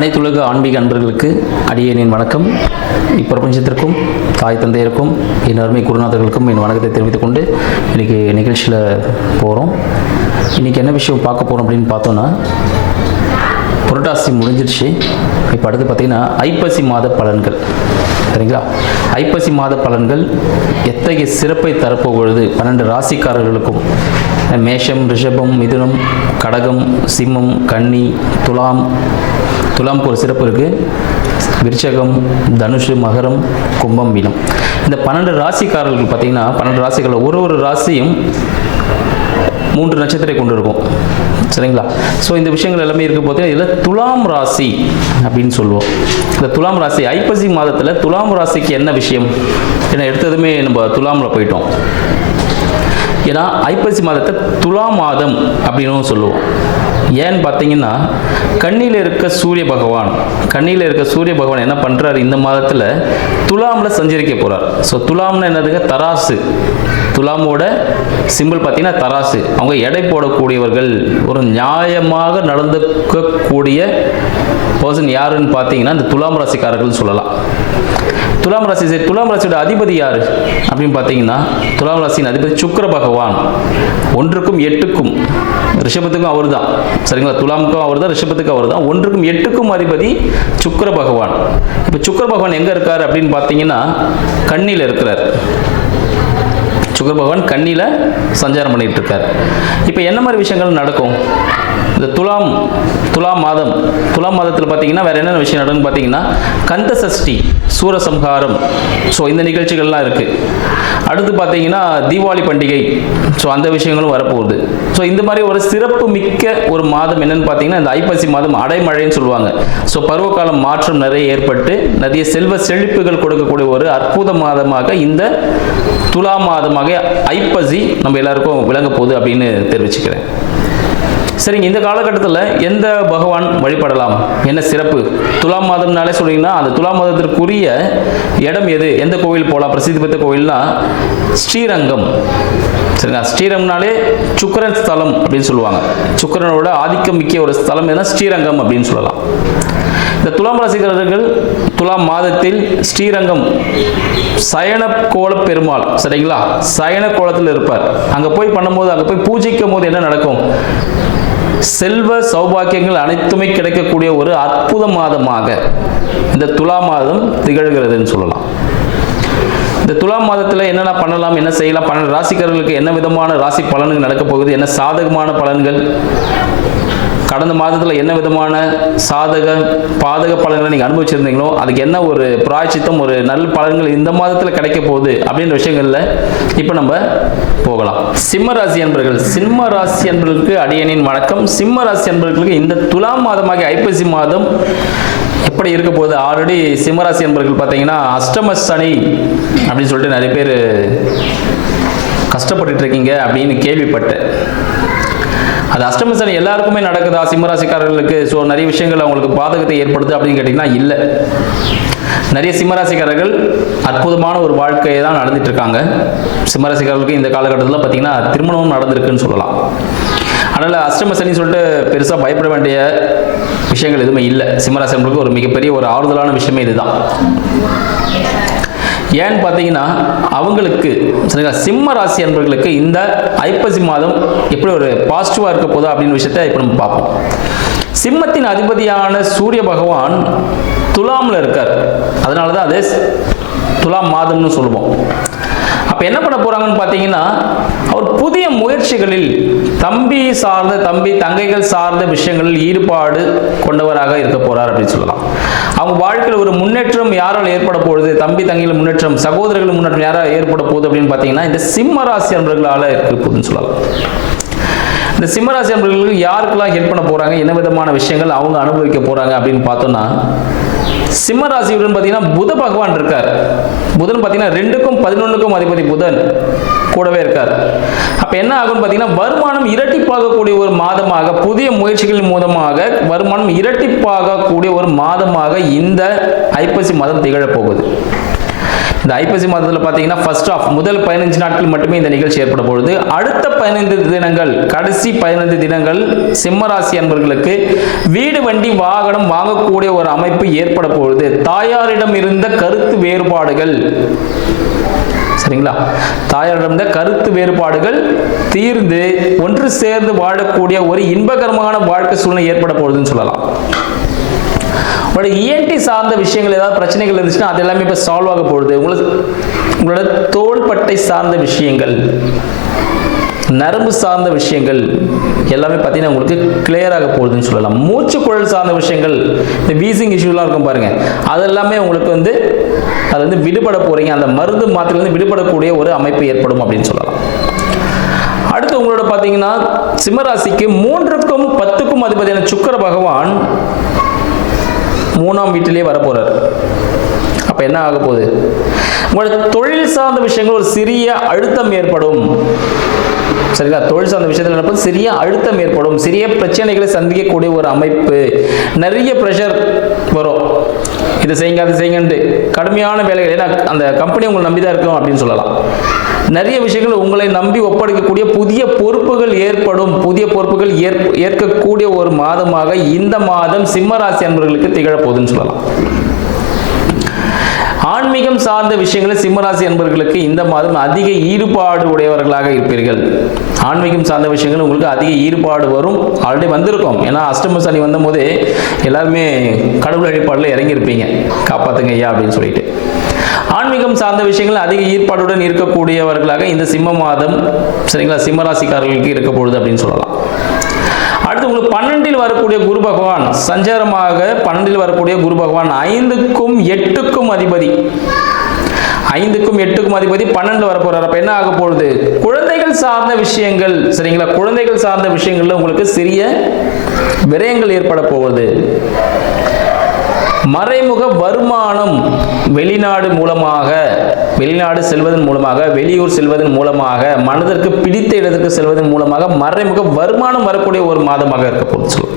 அனைத்துலக ஆன்மீக அன்பர்களுக்கு அடியேனின் வணக்கம். இப்பிரபஞ்சத்திற்கும் தாய் தந்தையருக்கும் என் அருமை குருநாதர்களுக்கும் என் வணக்கத்தை தெரிவித்துக் கொண்டு இன்றைக்கி நிகழ்ச்சியில் போகிறோம். இன்றைக்கி என்ன விஷயம் பார்க்க போகிறோம் அப்படின்னு பார்த்தோன்னா, புரட்டாசி முடிஞ்சிருச்சு. இப்போ அடுத்து பார்த்திங்கன்னா ஐப்பசி மாத பலன்கள். சரிங்களா? ஐப்பசி மாத பலன்கள் எத்தகைய சிறப்பை தரப்போகிறது 12 ராசிக்காரர்களுக்கும். மேஷம், ரிஷபம், மிதுனம், கடகம், சிம்மம், கன்னி, துலாமுக்கு ஒரு சிறப்பு இருக்குது. விருச்சகம், தனுஷு, மகரம், கும்பம், மீனம். இந்த 12 ராசிக்காரர்கள் பார்த்திங்கன்னா 12 ராசிகளில் ஒரு ராசியும் 3 நட்சத்திரம் கொண்டு இருக்கும். சரிங்களா? ஸோ இந்த விஷயங்கள் எல்லாமே இருக்க போது இதில் துலாம் ராசி அப்படின்னு சொல்லுவோம். இந்த துலாம் ராசி ஐப்பசி மாதத்தில் துலாம் ராசிக்கு என்ன விஷயம்? ஏன்னா எடுத்ததுமே நம்ம துலாமில் போயிட்டோம். ஏன்னா ஐப்பசி மாதத்தை துலா மாதம் அப்படின்னு சொல்லுவோம். ஏன்னு பார்த்தீங்கன்னா, கண்ணியில் இருக்க சூரிய பகவான் என்ன பண்ணுறாரு, இந்த மாதத்தில் துலாமில் சஞ்சரிக்க போகிறார். ஸோ துலாம்னு என்னதுங்க? தராசு. துலாமோட சிம்பிள் பார்த்தீங்கன்னா தராசு. அவங்க எடை போடக்கூடியவர்கள், ஒரு நியாயமாக நடந்துக்கக்கூடிய பர்சன் யாருன்னு பார்த்தீங்கன்னா இந்த துலாம் ராசிக்காரர்கள் சொல்லலாம். துலாம் ராசியோட அதிபதி யார் அப்படின்னு பார்த்தீங்கன்னா, துலாம் ராசியின் அதிபதி சுக்கிர பகவான். 1க்கும் 8க்கும், ரிஷபத்துக்கும் அவர் தான். சரிங்களா? துலாமுக்கும் அவர் தான், ரிஷபத்துக்கும் அவர் தான். 1க்கும் 8க்கும் அதிபதி சுக்கிர பகவான். இப்போ சுக்கிர பகவான் எங்கே இருக்கார் அப்படின்னு பார்த்தீங்கன்னா, கன்னியில் இருக்கிறார். சுக்கிர பகவான் கன்னியில் சஞ்சாரம் பண்ணிட்டு இருக்கார். இப்போ என்ன மாதிரி விஷயங்கள் நடக்கும் இந்த துலாம் மாதத்தில் பார்த்தீங்கன்னா வேறு என்னென்ன விஷயம் நடக்குன்னு பார்த்தீங்கன்னா, கந்த சஷ்டி, சூரசம்ஹாரம், ஸோ இந்த நிகழ்ச்சிகள்லாம் இருக்குது. அடுத்து பார்த்தீங்கன்னா தீபாவளி பண்டிகை, ஸோ அந்த விஷயங்களும் வரப்போகுது. ஸோ இந்த மாதிரி ஒரு சிறப்பு மிக்க ஒரு மாதம் என்னென்னு பார்த்தீங்கன்னா இந்த ஐப்பசி மாதம் அடைமழைன்னு சொல்லுவாங்க. ஸோ பருவகாலம் மாற்றம் நிறைய ஏற்பட்டு நிறைய செல்வ செழிப்புகள் கொடுக்கக்கூடிய ஒரு அற்புத மாதமாக இந்த துலா மாதமாக ஐப்பசி நம்ம எல்லாருக்கும் விளங்க போகுது அப்படின்னு தெரிவிச்சுக்கிறேன். சரிங்க, இந்த காலகட்டத்தில் எந்த பகவான் வழிபடலாம், என்ன சிறப்பு? துலாம் மாதம்னாலே சொன்னீங்கன்னா அந்த துலாம் மாதத்திற்குரிய இடம் எது, எந்த கோவில் போகலாம்? பிரசித்தி பெற்ற கோவில்னா ஸ்ரீரங்கம். சரிங்களா? ஸ்ரீரங்கம்னாலே சுக்கிரன் ஸ்தலம் அப்படின்னு சொல்லுவாங்க. சுக்கிரனோட ஆதிக்கம் மிக்க ஒரு ஸ்தலம் எதுனா ஸ்ரீரங்கம் அப்படின்னு சொல்லலாம். இந்த துலாம் ராசிக்காரர்கள் துலாம் மாதத்தில் ஸ்ரீரங்கம் சயன கோல பெருமாள், சரிங்களா, சயன கோலத்தில் இருப்பார். அங்கே போய் பண்ணும்போது, அங்கே போய் பூஜிக்கும் போது என்ன நடக்கும்? செல்வ சௌபாக்கியங்கள் அனைத்துமே கிடைக்கக்கூடிய ஒரு அற்புத மாதமாக இந்த துலா மாதம் திகழ்கிறதுன்னு சொல்லலாம். இந்த துலாம் மாதத்தில் என்னென்ன பண்ணலாம், என்ன செய்யலாம், 12 ராசிக்காரர்களுக்கு என்ன விதமான ராசி பலன்கள் நடக்க போகுது, என்ன சாதகமான பலன்கள், கடந்த மாதத்தில் என்ன விதமான பாதக பலன்களை நீங்கள் அனுபவிச்சிருந்தீங்களோ அதுக்கு என்ன ஒரு பிராயச்சித்தம், ஒரு நல்ல பலன்கள் இந்த மாதத்தில் கிடைக்க போகுது அப்படின்ற விஷயங்களில் இப்போ நம்ம போகலாம். சிம்ம ராசி அன்பர்களுக்கு அடியனின் வணக்கம். சிம்ம ராசி அன்பர்களுக்கு இந்த துலாம் மாதமாக ஐப்பசி மாதம் எப்படி இருக்க போகுது? ஆல்ரெடி சிம்மராசி அன்பர்கள் பார்த்தீங்கன்னா அஷ்டம சனி அப்படின்னு சொல்லிட்டு நிறைய பேர் கஷ்டப்பட்டுட்டு இருக்கீங்க அப்படின்னு கேள்விப்பட்டேன். அது அஷ்டம சனி எல்லாருக்குமே நடக்குதா சிம்மராசிக்காரர்களுக்கு? ஸோ நிறைய விஷயங்கள் அவங்களுக்கு பாதகத்தை ஏற்படுது அப்படின்னு கேட்டிங்கன்னா இல்லை. நிறைய சிம்மராசிக்காரர்கள் அற்புதமான ஒரு வாழ்க்கையை தான் நடந்துட்டு இருக்காங்க. சிம்மராசிக்காரர்களுக்கு இந்த காலகட்டத்தில் பார்த்தீங்கன்னா திருமணமும் நடந்திருக்குன்னு சொல்லலாம். அதனால் அஷ்டம சனி சொல்லிட்டு பெருசாக பயப்பட வேண்டிய விஷயங்கள் எதுவுமே இல்லை. சிம்மராசிகளுக்கு ஒரு மிகப்பெரிய ஒரு ஆறுதலான விஷயமே இதுதான். ஏன்னு பார்த்தீங்கன்னா அவங்களுக்கு, சரிங்களா, சிம்ம ராசி அன்பர்களுக்கு இந்த ஐப்பசி மாதம் எப்படி ஒரு பாசிட்டிவாக இருக்க போதா அப்படின்னு விஷயத்தை இப்போ நம்ம பார்ப்போம். சிம்மத்தின் அதிபதியான சூரிய பகவான் துலாமில் இருக்கார். அதனால தான் அது துலாம் மாதம்னு சொல்லுவோம். அப்போ என்ன பண்ண போகிறாங்கன்னு பார்த்தீங்கன்னா, அவர் புதிய முயற்சிகளில் தங்கைகள் சார்ந்த விஷயங்களில் ஈடுபாடு கொண்டவராக இருக்க போறார் அப்படின்னு சொல்லலாம். அவங்க வாழ்க்கையில் ஒரு முன்னேற்றம் யாரால் ஏற்பட போகுது, தங்கைகள் முன்னேற்றம், சகோதரர்கள் முன்னேற்றம் யாரால் ஏற்பட போகுது அப்படின்னு பார்த்தீங்கன்னா இந்த சிம்ம ராசி அன்பர்களால் இருக்க போகுதுன்னு சொல்லலாம். இந்த சிம்மராசி அன்பர்களுக்கு யாருக்கெல்லாம் ஹெல்ப் பண்ண போறாங்க, என்ன விதமான விஷயங்கள் அவங்க அனுபவிக்க போறாங்க அப்படின்னு பார்த்தோம்னா, சிம்ம ராசியுடன் பார்த்தீங்கன்னா புத பகவான் இருக்கார். புதன் பார்த்தீங்கன்னா 2க்கும் 11க்கும் அதிபதி புதன் கூடவே இருக்கார். அப்ப என்ன ஆகும்னு பார்த்தீங்கன்னா வருமானம் இரட்டிப்பாகக்கூடிய ஒரு மாதமாக, புதிய முயற்சிகள் மூலமாக வருமானம் இரட்டிப்பாகக்கூடிய ஒரு மாதமாக இந்த ஐப்பசி மாதம் திகழப் போகுது. இந்த ஐப்பசி மாதத்தில் பார்த்தீங்கன்னா ஃபர்ஸ்ட் ஆஃப் முதல் 15 நாட்கள் மட்டுமே இந்த நிகழ்ச்சி ஏற்பட பொழுது, அடுத்த 15 தினங்கள், கடைசி 15 தினங்கள் சிம்மராசி அன்பர்களுக்கு வீடு வண்டி வாகனம் வாங்கக்கூடிய ஒரு அமைப்பு ஏற்பட பொழுது, தாயாரிடம் இருந்த கருத்து வேறுபாடுகள், சரிங்களா, தாயாரிடம் கருத்து வேறுபாடுகள் தீர்ந்து ஒன்று சேர்ந்து வாழக்கூடிய ஒரு இன்பகரமான வாழ்க்கை சூழ்நிலை ஏற்பட போகுதுன்னு சொல்லலாம். உங்களோட இஎன்டி சார்ந்த விஷயங்கள் ஏதாவது பிரச்சனைகள் இருந்துச்சுன்னா அது எல்லாமே இப்போ சால்வ் ஆக போகுது. உங்களோட தோள்பட்டை சார்ந்த விஷயங்கள், நரம்பு சார்ந்த விஷயங்கள் எல்லாமே பார்த்தீங்கன்னா உங்களுக்கு கிளியர் ஆக போகுதுன்னு சொல்லலாம். மூச்சுக்குழல் சார்ந்த விஷயங்கள், இந்த வீசிங் இஷ்யூலாம் இருக்கும் பாருங்க, அதெல்லாமே உங்களுக்கு அது விடுபட போறீங்க. அந்த மருந்து மாத்திரையிலிருந்து விடுபடக்கூடிய ஒரு அமைப்பு ஏற்படும் அப்படின்னு சொல்லலாம். அடுத்து உங்களோட பார்த்தீங்கன்னா சிம்மராசிக்கு 3க்கும் 10க்கும் அதிபதியான சுக்கிர பகவான் 3ஆம் வீட்டிலே வரப்போறார். அப்ப என்ன ஆக போகுது, உங்களோட தொழில் சார்ந்த விஷயங்கள் ஒரு சிறிய அழுத்தம் ஏற்படும். சரிங்களா, தொழில் சார்ந்த விஷயத்தில் நடப்பது சிறிய அழுத்தம் ஏற்படும், சிறிய பிரச்சனைகளை சந்திக்கக்கூடிய ஒரு அமைப்பு, நிறைய ப்ரெஷர் வரும். இதை செய்யுங்க அதை செய்யுங்கன்ட்டு கடுமையான வேலைகள், ஏன்னா அந்த கம்பெனி உங்களை நம்பி தான் இருக்கும் அப்படின்னு சொல்லலாம். நிறைய விஷயங்கள் உங்களை நம்பி ஒப்படைக்கக்கூடிய புதிய பொறுப்புகள் ஏற்படும். புதிய பொறுப்புகள் ஏற்கக்கூடிய ஒரு மாதமாக இந்த மாதம் சிம்மராசி அன்பர்களுக்கு திகழப்போகுதுன்னு சொல்லலாம். ஆன்மீகம் சார்ந்த விஷயங்களில் சிம்மராசி அன்பர்களுக்கு இந்த மாதம் அதிக ஈடுபாடு உடையவர்களாக இருப்பீர்கள். ஆன்மீகம் சார்ந்த விஷயங்கள் உங்களுக்கு அதிக ஈடுபாடு வரும். ஆல்ரெடி வந்திருக்கும், ஏன்னா அஷ்டம சனி வந்த போதே எல்லாருமே கடவுள் வழிபாடுல இறங்கியிருப்பீங்க, காப்பாத்துங்க ஐயா அப்படின்னு சொல்லிட்டு. ஆன்மீகம் சார்ந்த விஷயங்கள் அதிக ஈடுபாடுடன் இருக்கக்கூடியவர்களாக இந்த சிம்ம மாதம், சரிங்களா, சிம்மராசிக்காரர்களுக்கு இருக்க பொழுது அப்படின்னு சொல்லலாம். அடுத்து உங்களுக்கு 12இல் வரக்கூடிய குரு பகவான் சஞ்சாரமாக, 12இல் வரக்கூடிய குரு பகவான் 5க்கும் 8க்கும் அதிபதி, 5க்கும் 8க்கும் அதிபதி 12 வர போறார். அப்ப என்ன ஆக போகுது, குழந்தைகள் சார்ந்த விஷயங்கள், சரிங்களா, குழந்தைகள் சார்ந்த விஷயங்கள்ல உங்களுக்கு சிறிய விரயங்கள் ஏற்பட போகுது. மறைமுக வருமானம், வெளிநாடு மூலமாக, வெளிநாடு செல்வதன் மூலமாக, வெளியூர் செல்வதன் மூலமாக, மனதிற்கு பிடித்த இடத்திற்கு செல்வதன் மூலமாக மறைமுக வருமானம் வரக்கூடிய ஒரு மாதமாக இருக்க போகுது.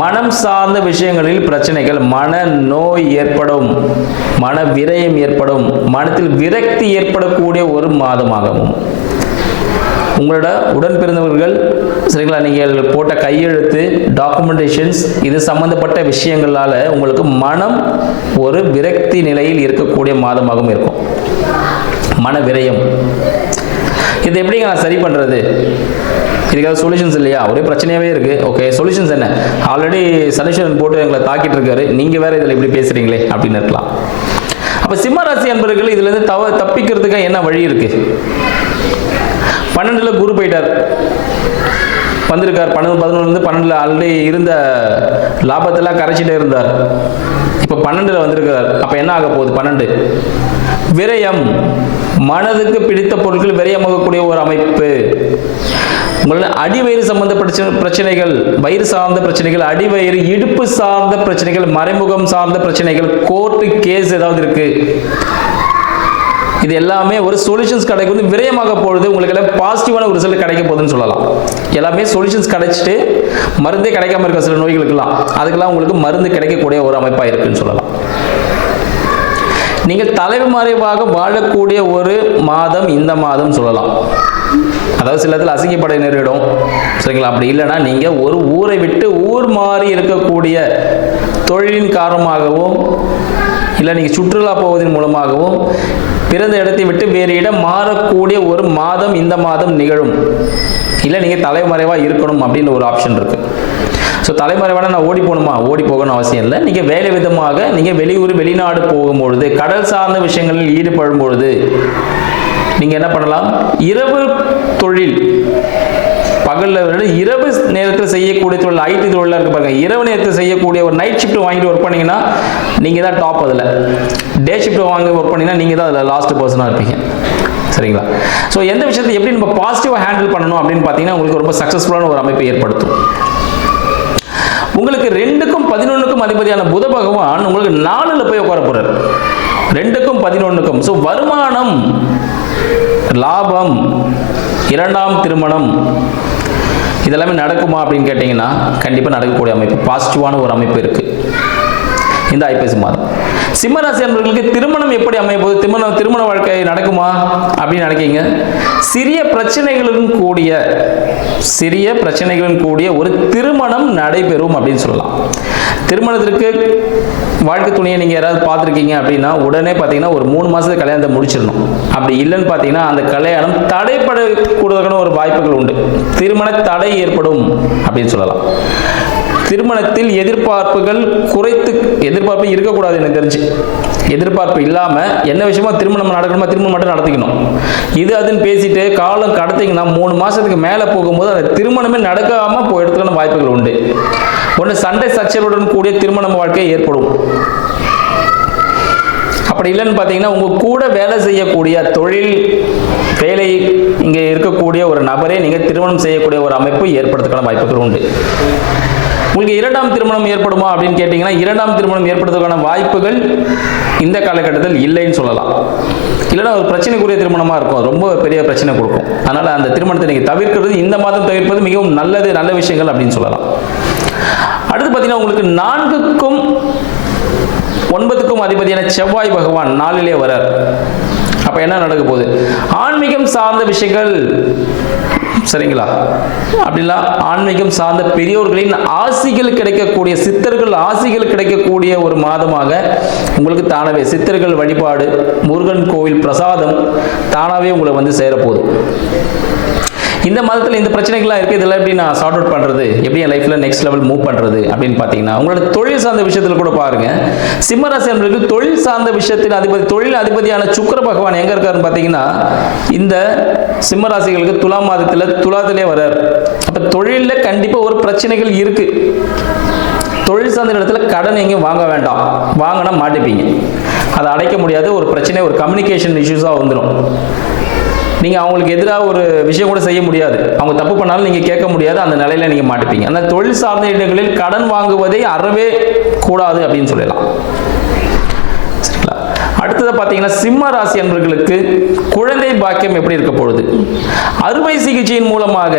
மனம் சார்ந்த விஷயங்களில் பிரச்சனைகள், மன நோய் ஏற்படும், மன விரயம் ஏற்படும், மனத்தில் விரக்தி ஏற்படக்கூடிய ஒரு மாதமாகவும், உங்களோட உடன் பிறந்தவர்கள், சரிங்களா, நீங்கள் போட்ட கையெழுத்து, டாக்குமெண்டேஷன்ஸ், இது சம்பந்தப்பட்ட விஷயங்களால உங்களுக்கு மனம் ஒரு விரக்தி நிலையில் இருக்கக்கூடிய மாதமாகவும் இருக்கும். மன விரயம், இது எப்படிங்க நான் சரி பண்றது, இதுக்காக சொல்யூஷன்ஸ் இல்லையா, ஒரே பிரச்சனையாவே இருக்கு. ஓகே, சொல்யூஷன்ஸ் என்ன, ஆல்ரெடி சனீஸ்வரன் போட்டு எங்களை தாக்கிட்டு இருக்காரு, நீங்க வேற இதில் இப்படி பேசுறீங்களே அப்படின்னு இருக்கலாம். அப்ப சிம்மராசி அன்பர்கள் இதுல இருந்து தப்பிக்கிறதுக்கு என்ன வழி இருக்கு? 12ல் குரு போயிட்டார், வந்திருக்கார். 11 12 ஆல்ரெடி இருந்த லாபத்தெல்லாம் கரைச்சிட்டே இருந்தார். இப்ப 12ல் வந்திருக்கிறார். அப்ப என்ன ஆக போகுது, 12 விரயம், மனதுக்கு பிடித்த பொருட்கள் விரயமாகக்கூடிய ஒரு அமைப்பு. உங்களோட அடிவயிறு சம்பந்தப்பட்ட பிரச்சனைகள், வயிறு சார்ந்த பிரச்சனைகள், அடிவயிறு, இடுப்பு சார்ந்த பிரச்சனைகள், மறைமுகம் சார்ந்த பிரச்சனைகள், கோர்ட்டு கேஸ் ஏதாவது இருக்கு, இது எல்லாமே ஒரு சொல்யூஷன்ஸ் கிடைக்கும். விரயமாக போகுது, உங்களுக்கு எல்லாம் பாசிட்டிவான ஒரு ரிசல்ட் கிடைக்க போகுதுன்னு சொல்லலாம். எல்லாமே சொல்யூஷன்ஸ் கிடைச்சிட்டு மருந்தே கிடைக்காம இருக்க சில நோய்களுக்கெல்லாம், அதுக்கெல்லாம் உங்களுக்கு மருந்து கிடைக்கக்கூடிய ஒரு அமைப்பாக இருக்குன்னு சொல்லலாம். நீங்கள் தலைமறைவாக வாழக்கூடிய ஒரு மாதம் இந்த மாதம் சொல்லலாம். அதாவது சில இடத்துல அசிங்கப்பட நேரிடும், சரிங்களா. அப்படி இல்லைன்னா நீங்க ஒரு ஊரை விட்டு ஊர் மாறி இருக்கக்கூடிய தொழிலின் காரணமாகவும், இல்லை நீங்க சுற்றுலா போவதன் மூலமாகவும் பிறந்த இடத்தை விட்டு வேறு இடம் மாறக்கூடிய ஒரு மாதம் இந்த மாதம் நிகழும். இல்லை நீங்க தலைமறைவா இருக்கணும் அப்படின்னு ஒரு ஆப்ஷன் இருக்கு. ஸோ தலைமறைவான நான் ஓடி போகணுமா, ஓடி போகணும்னு அவசியம் இல்லை. நீங்கள் வேலை விதமாக நீங்கள் வெளியூர் வெளிநாடு போகும்பொழுது, கடல் சார்ந்த விஷயங்களில் ஈடுபடும் பொழுது நீங்கள் என்ன பண்ணலாம், இரவு தொழில், பகலில் இரவு நேரத்தில் செய்யக்கூடிய தொழில், ஐடி தொழிலாக இருக்கு பாருங்க, இரவு நேரத்தில் செய்யக்கூடிய ஒரு நைட் ஷிஃப்ட் வாங்கிட்டு ஒர்க் பண்ணீங்கன்னா நீங்கள் தான் டாப். அதில் டே ஷிஃப்ட் வாங்கி ஒர்க் பண்ணீங்கன்னா நீங்கள் தான் அதில் லாஸ்ட் பர்சனாக இருப்பீங்க, சரிங்களா. ஸோ எந்த விஷயத்தை எப்படி நம்ம பாசிட்டிவாக ஹேண்டில் பண்ணணும் அப்படின்னு பார்த்தீங்கன்னா உங்களுக்கு ரொம்ப சக்ஸஸ்ஃபுல்லான ஒரு அமைப்பை ஏற்படுத்தும். உங்களுக்கு 2க்கும் 11க்கும் அதிபதியான புத பகவான் உங்களுக்கு 4ல் போய் உட்கார போறார், 2க்கும் 11க்கும். ஸோ வருமானம், லாபம், 2ஆம் திருமணம், இதெல்லாமே நடக்குமா அப்படின்னு கேட்டீங்கன்னா கண்டிப்பாக நடக்கக்கூடிய அமைப்பு, பாசிட்டிவான ஒரு அமைப்பு இருக்கு. இந்த ஐப்பசி மாதம். சிம்மராசி அன்பர்களுக்கு திருமணம் எப்படி அமைய போகுது? திருமண வாழ்க்கை நடக்குமா அப்படின்னு நினைக்கிங்க. சிறிய பிரச்சனைகளுடன் கூடிய ஒரு திருமணம் நடைபெறும் அப்படின்னு சொல்லலாம். திருமணத்திற்கு வாழ்க்கை துணையை நீங்கள் யாராவது பார்த்துருக்கீங்க அப்படின்னா உடனே பார்த்தீங்கன்னா ஒரு 3 மாதத்துக்கு கல்யாணத்தை முடிச்சிடணும். அப்படி இல்லைன்னு பார்த்தீங்கன்னா அந்த கல்யாணம் தடைப்படக்கூடாத ஒரு வாய்ப்புகள் உண்டு. திருமண தடை ஏற்படும் அப்படின்னு சொல்லலாம். திருமணத்தில் எதிர்பார்ப்பு இருக்கக்கூடாது. எனக்கு தெரிஞ்சு எதிர்பார்ப்பு இல்லாமல் என்ன விஷயமா திருமணம் நடக்கணுமா திருமணம் மட்டும் நடத்திக்கணும். இது அதுன்னு பேசிட்டு காலம் கடத்திங்கன்னா 3 மாதத்துக்கு மேலே போகும்போது அந்த திருமணமே நடக்காமல் போயிடுறதுக்கான வாய்ப்புகள் உண்டு. ஒன்று சண்டை சச்சரவுடன் கூடிய திருமண வாழ்க்கை ஏற்படும். அப்படி இல்லைன்னு பார்த்தீங்கன்னா உங்கள் கூட வேலை செய்யக்கூடிய வேலை இங்கே இருக்கக்கூடிய ஒரு நபரே நீங்கள் திருமணம் செய்யக்கூடிய ஒரு அமைப்பு ஏற்படுறதுக்கான வாய்ப்புகள் உண்டு. உங்களுக்கு 2ஆம் திருமணம் ஏற்படுமா அப்படின்னு கேட்டிங்கன்னா 2ஆம் திருமணம் ஏற்படுறதுக்கான வாய்ப்புகள் இந்த காலகட்டத்தில் இல்லைன்னு சொல்லலாம். இல்லைன்னா ஒரு பிரச்சனைக்குரிய திருமணமாக இருக்கும், ரொம்ப பெரிய பிரச்சனை கொடுக்கும். அதனால் அந்த திருமணத்தை நீங்கள் தவிர்க்கிறது, இந்த மாதம் தவிர்ப்பது மிகவும் நல்ல விஷயங்கள் அப்படின்னு சொல்லலாம். அடுத்து பார்த்தீங்கன்னா உங்களுக்கு 4க்கும் 9க்கும் அதிபதியான செவ்வாய் பகவான் 4லே வரார். அப்போ என்ன நடக்க போகுது? ஆன்மீகம் சார்ந்த விஷயங்கள், சரிங்களா? அப்படிலாம் ஆன்மீகம் சார்ந்த பெரியோர்களின் ஆசிகள் கிடைக்கக்கூடிய, சித்தர்கள் ஆசிகள் கிடைக்கக்கூடிய ஒரு மாதமாக உங்களுக்கு தானாகவே சித்தர்கள் வழிபாடு, முருகன் கோவில் பிரசாதம் தானாகவே உங்களை வந்து சேரப்போகுது. இந்த மாதத்தில் இந்த பிரச்சனைகள்லாம் இருக்குது, இதெல்லாம் எப்படி நான் சார்ட் அவுட் பண்ணுறது, எப்படி என் லைஃப்பில் நெக்ஸ்ட் லெவல் மூவ் பண்ணுறது அப்படின்னு பார்த்தீங்கன்னா உங்களோட தொழில் சார்ந்த விஷயத்தில் கூட பாருங்கள். சிம்மராசி அன்பர்களுக்கு தொழில் சார்ந்த விஷயத்தில் தொழில் அதிபதியான சுக்கிர பகவான் எங்கே இருக்காருன்னு பார்த்தீங்கன்னா இந்த சிம்மராசிகளுக்கு துலாம் மாதத்தில் துலாத்திலே வர்றார். அப்போ தொழிலில் கண்டிப்பாக ஒரு பிரச்சனைகள் இருக்குது. தொழில் சார்ந்த இடத்துல கடன் எங்கேயும் வாங்க வேண்டாம், வாங்கினா மாட்டிப்பீங்க, அதை அடைக்க முடியாது. ஒரு பிரச்சனை, ஒரு கம்யூனிகேஷன் இஷ்யூஸாக வந்துடும். நீங்கள் அவங்களுக்கு எதிராக ஒரு விஷயம் கூட செய்ய முடியாது, அவங்க தப்பு பண்ணாலும் நீங்கள் கேட்க முடியாது, அந்த நிலையில் நீங்கள் மாட்டிப்பீங்க. அந்த தொழில் சார்ந்த இடங்களில் கடன் வாங்குவதை அறவே கூடாது அப்படின்னு சொல்லலாம். சரிங்களா? அடுத்தது பார்த்தீங்கன்னா சிம்ம ராசி அன்பர்களுக்கு குழந்தை பாக்கியம் எப்படி இருக்க போகுது? அறுவை சிகிச்சையின் மூலமாக,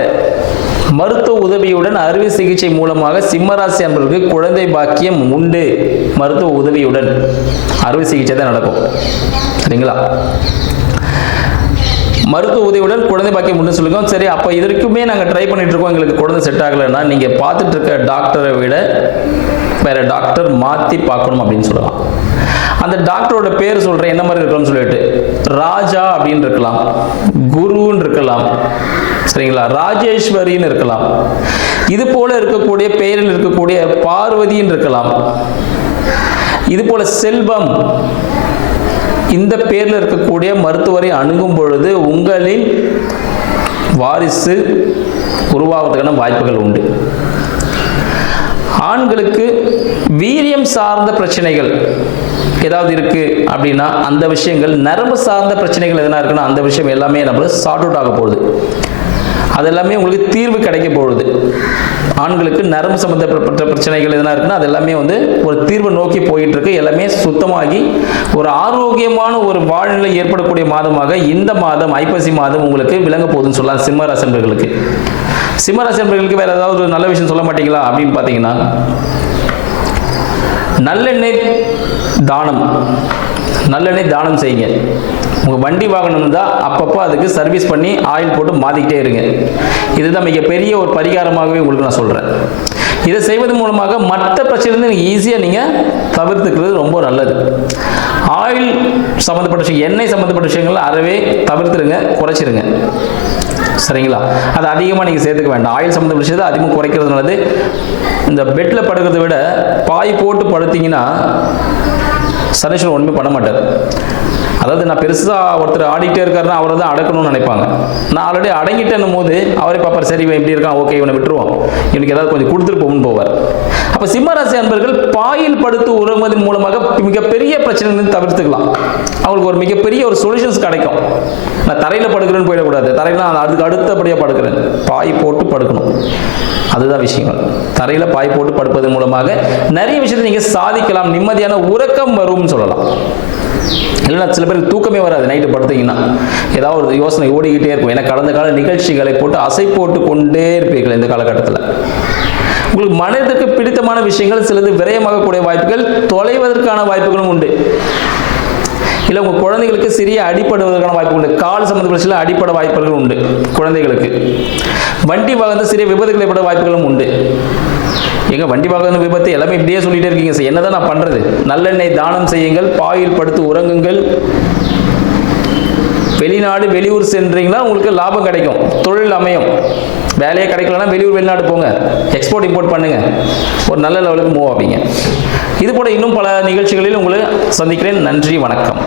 மருத்துவ உதவியுடன் அறுவை சிகிச்சை மூலமாக சிம்மராசி அன்பர்களுக்கு குழந்தை பாக்கியம் உண்டு. மருத்துவ உதவியுடன் அறுவை சிகிச்சை தான் நடக்கும். சரிங்களா? மருத்துவ உதவியுடன் குழந்தை பாக்கியம் உண்டு சொல்லுங்க. சரி, அப்போ இதற்குமே நாங்கள் ட்ரை பண்ணிட்டு இருக்கோம், எங்களுக்கு குழந்தை செட் ஆகலைன்னா நீங்கள் பார்த்துட்டு இருக்க டாக்டரை விட வேற டாக்டர் மாற்றி பார்க்கணும் அப்படின்னு சொல்லலாம். அந்த டாக்டரோட பேர் சொல்கிறேன் என்ன மாதிரி இருக்கணும்னு சொல்லிட்டு, ராஜா அப்படின்னு இருக்கலாம், குருன்னு இருக்கலாம், சரிங்களா, ராஜேஸ்வரின்னு இருக்கலாம், இது போல இருக்கக்கூடிய பெயரில் இருக்கக்கூடிய பார்வதின்னு இருக்கலாம், இது போல செல்வம், இந்த பேரில் இருக்கக்கூடிய மருத்துவரை அணுகும் பொழுது உங்களின் வாரிசு உருவாவதற்கான வாய்ப்புகள் உண்டு. ஆண்களுக்கு வீரியம் சார்ந்த பிரச்சனைகள் ஏதாவது இருக்கு அப்படின்னா அந்த விஷயங்கள், நரம்பு சார்ந்த பிரச்சனைகள் எதனா இருக்குன்னா அந்த விஷயம் எல்லாமே நம்மளுக்கு சார்ட் அவுட் ஆக போகுது. அது எல்லாமே உங்களுக்கு தீர்வு கிடைக்க போகுது. ஆண்களுக்கு நரம்பு சம்பந்தப்பட்ட பிரச்சனைகள் எதனா இருக்குன்னா அது எல்லாமே வந்து ஒரு தீர்வை நோக்கி போயிட்டு இருக்கு. எல்லாமே சுத்தமாகி ஒரு ஆரோக்கியமான ஒரு வாழ்நிலை ஏற்படக்கூடிய மாதமாக இந்த மாதம் ஐப்பசி மாதம் உங்களுக்கு விளங்க போகுதுன்னு சொல்லலாம். சிம்மராசி அன்பர்களுக்கு வேற ஏதாவது ஒரு நல்ல விஷயம் சொல்ல மாட்டீங்களா அப்படின்னு பார்த்தீங்கன்னா, நல்லெண்ணெய் தானம் செய்யுங்க. உங்கள் வண்டி வாகனம் இருந்தால் அப்பப்போ அதுக்கு சர்வீஸ் பண்ணி ஆயில் போட்டு மாற்றிக்கிட்டே இருங்க. இதுதான் மிகப்பெரிய ஒரு பரிகாரமாகவே உங்களுக்கு நான் சொல்கிறேன். இதை செய்வதன் மூலமாக மற்ற பிரச்சனையிலிருந்து ஈஸியாக நீங்கள் தவிர்த்துக்கிறது ரொம்ப நல்லது. ஆயில் சம்மந்தப்பட்ட விஷயம், எண்ணெய் சம்மந்தப்பட்ட விஷயங்கள் அறவே தவிர்த்துருங்க, குறைச்சிருங்க. சரிங்களா? அது அதிகமாக நீங்கள் சேர்த்துக்க வேண்டாம். ஆயில் சம்மந்தப்பட்ட விஷயத்தை அதிகமாக குறைக்கிறது நல்லது. இந்த பெட்டில் படுக்கிறத விட பாய் போட்டு படுத்தீங்கன்னா சனீஸ்வரன் ஒன்றுமே பண்ண மாட்டார். அதாவது நான் பெருசாக ஒருத்தர் ஆடிக்கிட்டே இருக்காருன்னா அவரை தான் அடக்கணும்னு நினைப்பாங்க. நான் ஆல்ரெடி அடங்கிட்டேன்னும் போது அவரே பார்ப்பார், சரி இவன் இப்படி இருக்கான், ஓகே இவனை விட்டுருவோம், இவனுக்கு ஏதாவது கொஞ்சம் கொடுத்துட்டு போகணும்னு போவார். அப்போ சிம்மராசி அன்பர்கள் பாயில் படுத்து உறங்குவதன் மூலமாக மிகப்பெரிய பிரச்சனைகள் தவிர்த்துக்கலாம். அவங்களுக்கு ஒரு மிகப்பெரிய ஒரு சொல்யூஷன்ஸ் கிடைக்கும். நான் தரையில் படுக்கிறேன்னு போயிடக்கூடாது, தரையில் அதுக்கு அடுத்தபடியாக படுக்கிறேன், பாய் போட்டு படுக்கணும். அதுதான் விஷயங்கள். தரையில் பாய் போட்டு படுப்பதன் மூலமாக நிறைய விஷயத்தை நீங்கள் சாதிக்கலாம். நிம்மதியான உறக்கம் வரும்னு சொல்லலாம். இல்லைன்னா சில பேருக்கு தூக்கமே வராது. நைட்டு படுத்தீங்கன்னா ஏதாவது ஒரு யோசனை ஓடிக்கிட்டே இருக்கும். ஏன்னா கடந்த கால நிகழ்ச்சிகளை போட்டு அசை போட்டு கொண்டே இருப்பீர்கள் இந்த காலகட்டத்தில். உங்களுக்கு மனதிற்கு பிடித்தமான விஷயங்கள் சிலது விரயமாகக்கூடிய வாய்ப்புகள், தொலைவதற்கான வாய்ப்புகளும் உண்டு. இல்லை உங்கள் குழந்தைகளுக்கு சிறிய அடிப்படுவதற்கான வாய்ப்பு உண்டு. கால் சம்பந்தப்பட்ட சில அடிப்பட வாய்ப்புகள் உண்டு. குழந்தைகளுக்கு வண்டி வாகனத்தில் சிறிய விபத்துகள் ஏற்பட வாய்ப்புகளும் உண்டு. எங்க வண்டி வாகன விபத்து எல்லாமே இப்படியே சொல்லிட்டே இருக்கீங்க சார், என்னதான் நான் பண்றது? நல்லெண்ணெய் தானம் செய்யுங்கள், பாயில் படுத்து உறங்குங்கள். வெளிநாடு வெளியூர் சென்றீங்கன்னா உங்களுக்கு லாபம் கிடைக்கும், தொழில் அமையும். வேலையே கிடைக்கலன்னா வெளியூர் வெளிநாடு போங்க, எக்ஸ்போர்ட் இம்போர்ட் பண்ணுங்க, ஒரு நல்ல லெவலுக்கு மூவ் ஆவீங்க. இது போல இன்னும் பல நிகழ்ச்சிகளில் உங்களை சந்திக்கிறேன். நன்றி, வணக்கம்.